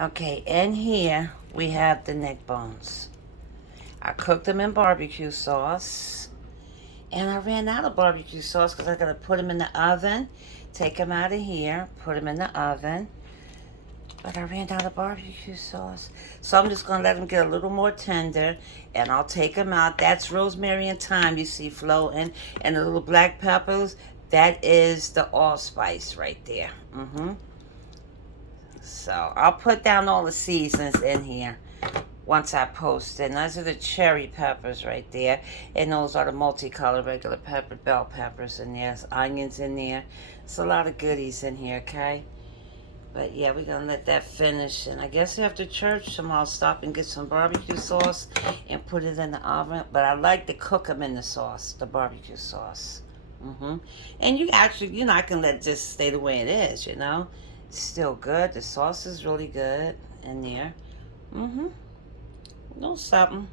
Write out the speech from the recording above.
Okay, in here we have the neck bones. I cooked them in barbecue sauce. And I ran out of barbecue sauce because I got to put them in the oven. Take them out of here, put them in the oven. But I ran out of barbecue sauce. So I'm just going to let them get a little more tender. And I'll take them out. That's rosemary and thyme you see floating. And the little black peppers, that is the allspice right there. So I'll put down all the seasons in here once I post it. And those are the cherry peppers right there. And those are the multicolored regular pepper, bell peppers in there. There's onions in there. There's a lot of goodies in here, okay? But yeah, we're going to let that finish. And I guess after church, tomorrow I'll stop and get some barbecue sauce and put it in the oven. But I like to cook them in the sauce, the barbecue sauce. And you actually, I can let it just stay the way it is, It's still good. The sauce is really good in there. No something.